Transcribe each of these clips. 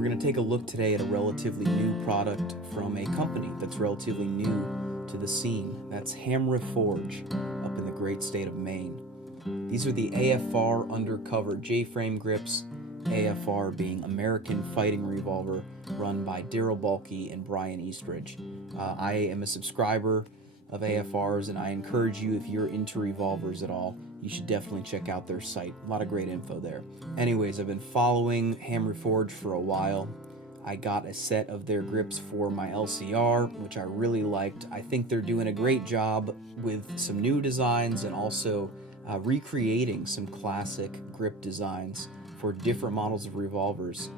We're going to take a look today at a relatively new product from a company that's relatively new to the scene. That's Hamre Forge up in the great state of Maine. These are the AFR Undercover J-frame grips, AFR being American Fighting Revolver, run by Darryl Bolke and Bryan Eastridge. I am a subscriber of AFRs, and I encourage you, if you're into revolvers at all, you should definitely check out their site. A lot of great info there. Anyways, I've been following Hamre Forge for a while. I got a set of their grips for my LCR, which I really liked. I think they're doing a great job with some new designs and also recreating some classic grip designs for different models of revolvers.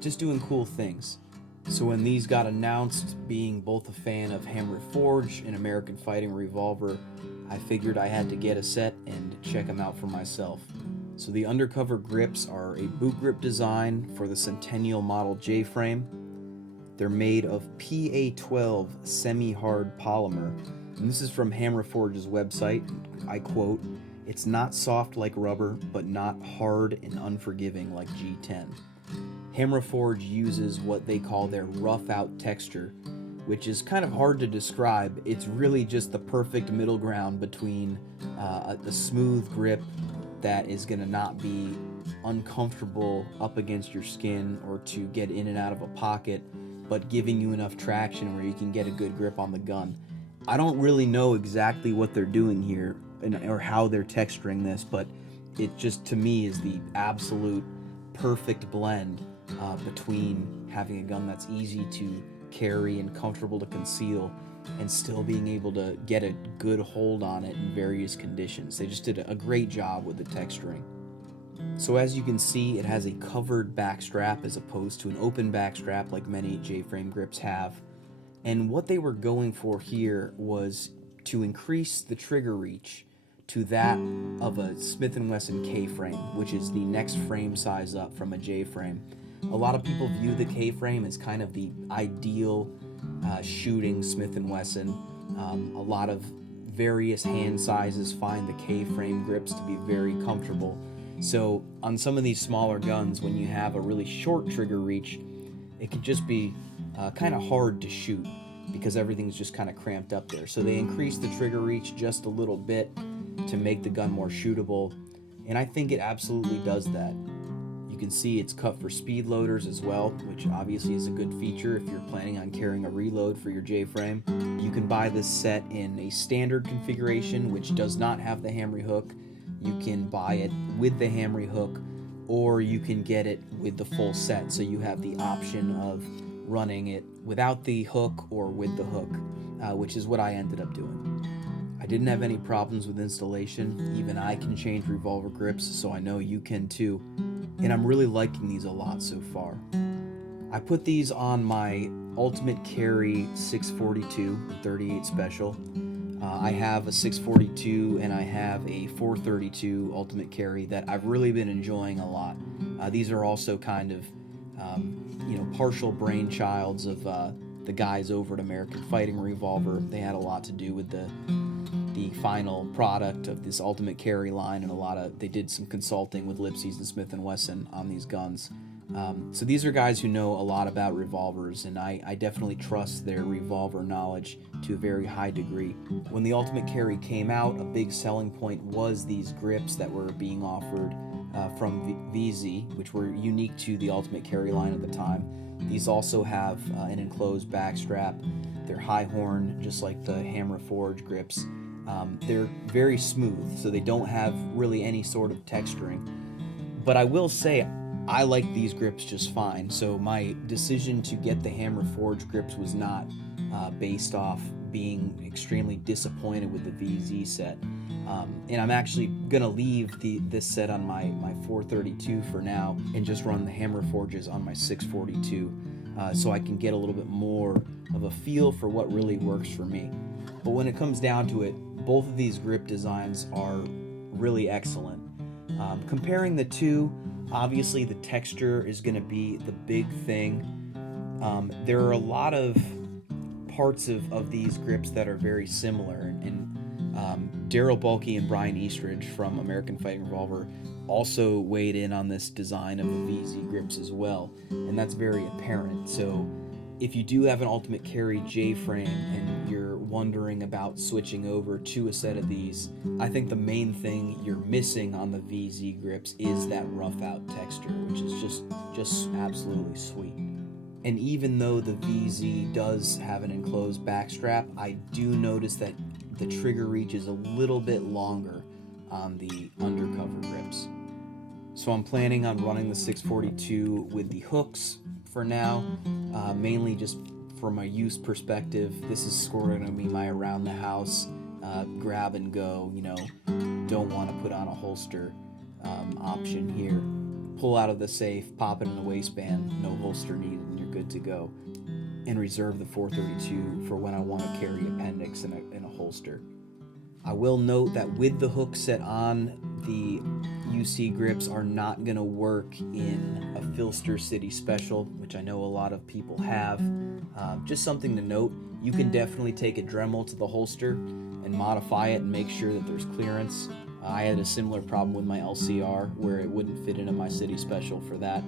Just doing cool things. So when these got announced, being both a fan of Hamre Forge and American Fighting Revolver, I figured I had to get a set and check them out for myself. So the Undercover grips are a boot grip design for the Centennial Model J-frame. They're made of PA12 semi-hard polymer, and this is from Hamre Forge's website. I quote, "It's not soft like rubber, but not hard and unforgiving like G10. Hamre Forge uses what they call their rough out texture, which is kind of hard to describe. It's really just the perfect middle ground between a smooth grip that is going to not be uncomfortable up against your skin or to get in and out of a pocket, but giving you enough traction where you can get a good grip on the gun." I don't really know exactly what they're doing here or how they're texturing this, but it just, to me, is the absolute perfect blend between having a gun that's easy to carry and comfortable to conceal and still being able to get a good hold on it in various conditions. They just did a great job with the texturing. So as you can see, it has a covered back strap as opposed to an open back strap like many J-frame grips have. And what they were going for here was to increase the trigger reach to that of a Smith & Wesson K-frame, which is the next frame size up from a J-frame. A lot of people view the K-frame as kind of the ideal shooting Smith & Wesson. A lot of various hand sizes find the K-frame grips to be very comfortable. So on some of these smaller guns, when you have a really short trigger reach, it can just be kind of hard to shoot because everything's just kind of cramped up there. So they increased the trigger reach just a little bit to make the gun more shootable, and I think it absolutely does that. You can see it's cut for speed loaders as well, which obviously is a good feature if you're planning on carrying a reload for your J-frame. You can buy this set in a standard configuration, which does not have the Hamre hook. You can buy it with the Hamre hook, or you can get it with the full set, so you have the option of running it without the hook or with the hook, which is what I ended up doing. I didn't have any problems with installation. Even I can change revolver grips, so I know you can too. And I'm really liking these a lot so far. I put these on my Ultimate Carry 642 38 Special. I have a 642 and I have a 432 Ultimate Carry that I've really been enjoying a lot. These are also kind of partial brainchilds of the guys over at American Fighting Revolver. They had a lot to do with the final product of this Ultimate Carry line, and they did some consulting with Lipsey's and Smith & Wesson on these guns. So these are guys who know a lot about revolvers, and I definitely trust their revolver knowledge to a very high degree. When the Ultimate Carry came out, a big selling point was these grips that were being offered from VZ, which were unique to the Ultimate Carry line at the time. These also have an enclosed back strap. They're high horn, just like the Hamre Forge grips. They're very smooth, so they don't have really any sort of texturing. But I will say, I like these grips just fine. So my decision to get the Hamre Forge grips was not based off being extremely disappointed with the VZ set. And I'm actually going to leave this set on my 432 for now and just run the Hamre Forges on my 642 so I can get a little bit more of a feel for what really works for me. But when it comes down to it, both of these grip designs are really excellent. Comparing the two, obviously the texture is going to be the big thing. There are a lot of parts of these grips that are very similar, and Darryl Bolke and Bryan Eastridge from American Fighting Revolver also weighed in on this design of the VZ grips as well, and that's very apparent. So if you do have an Ultimate Carry J-frame and you're wondering about switching over to a set of these, I think the main thing you're missing on the VZ grips is that rough out texture, which is just absolutely sweet. And even though the VZ does have an enclosed back strap, I do notice that the trigger reach is a little bit longer on the Undercover grips. So I'm planning on running the 642 with the hooks for now, mainly just from a use perspective. This is going to be my around the house grab and go, don't want to put on a holster option here. Pull out of the safe, pop it in the waistband, no holster needed, and you're good to go. And reserve the 432 for when I want to carry appendix in a holster. I will note that with the hook set on, the UC grips are not going to work in a Filster City Special, which I know a lot of people have. Just something to note, you can definitely take a Dremel to the holster and modify it and make sure that there's clearance. I had a similar problem with my LCR where it wouldn't fit into my City Special for that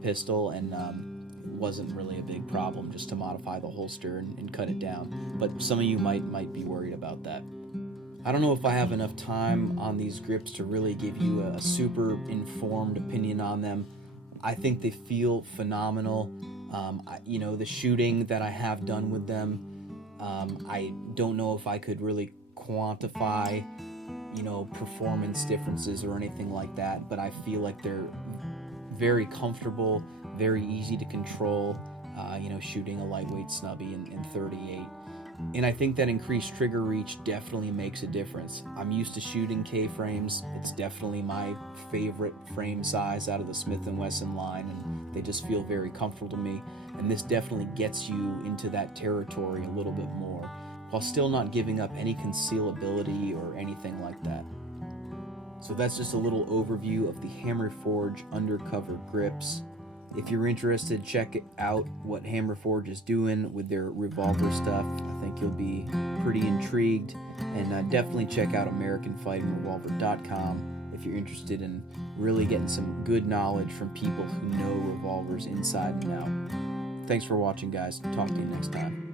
pistol, and it wasn't really a big problem just to modify the holster and cut it down. But some of you might be worried about that. I don't know if I have enough time on these grips to really give you a super informed opinion on them. I think they feel phenomenal. The shooting that I have done with them, I don't know if I could really quantify, performance differences or anything like that, but I feel like they're very comfortable, very easy to control, shooting a lightweight snubby in 38. And I think that increased trigger reach definitely makes a difference. I'm used to shooting K-frames. It's definitely my favorite frame size out of the Smith & Wesson line, and they just feel very comfortable to me. And this definitely gets you into that territory a little bit more, while still not giving up any concealability or anything like that. So that's just a little overview of the Hamre Forge Undercover grips. If you're interested, check out what Hamre Forge is doing with their revolver stuff. I think you'll be pretty intrigued. And definitely check out AmericanFightingRevolver.com if you're interested in really getting some good knowledge from people who know revolvers inside and out. Thanks for watching, guys. Talk to you next time.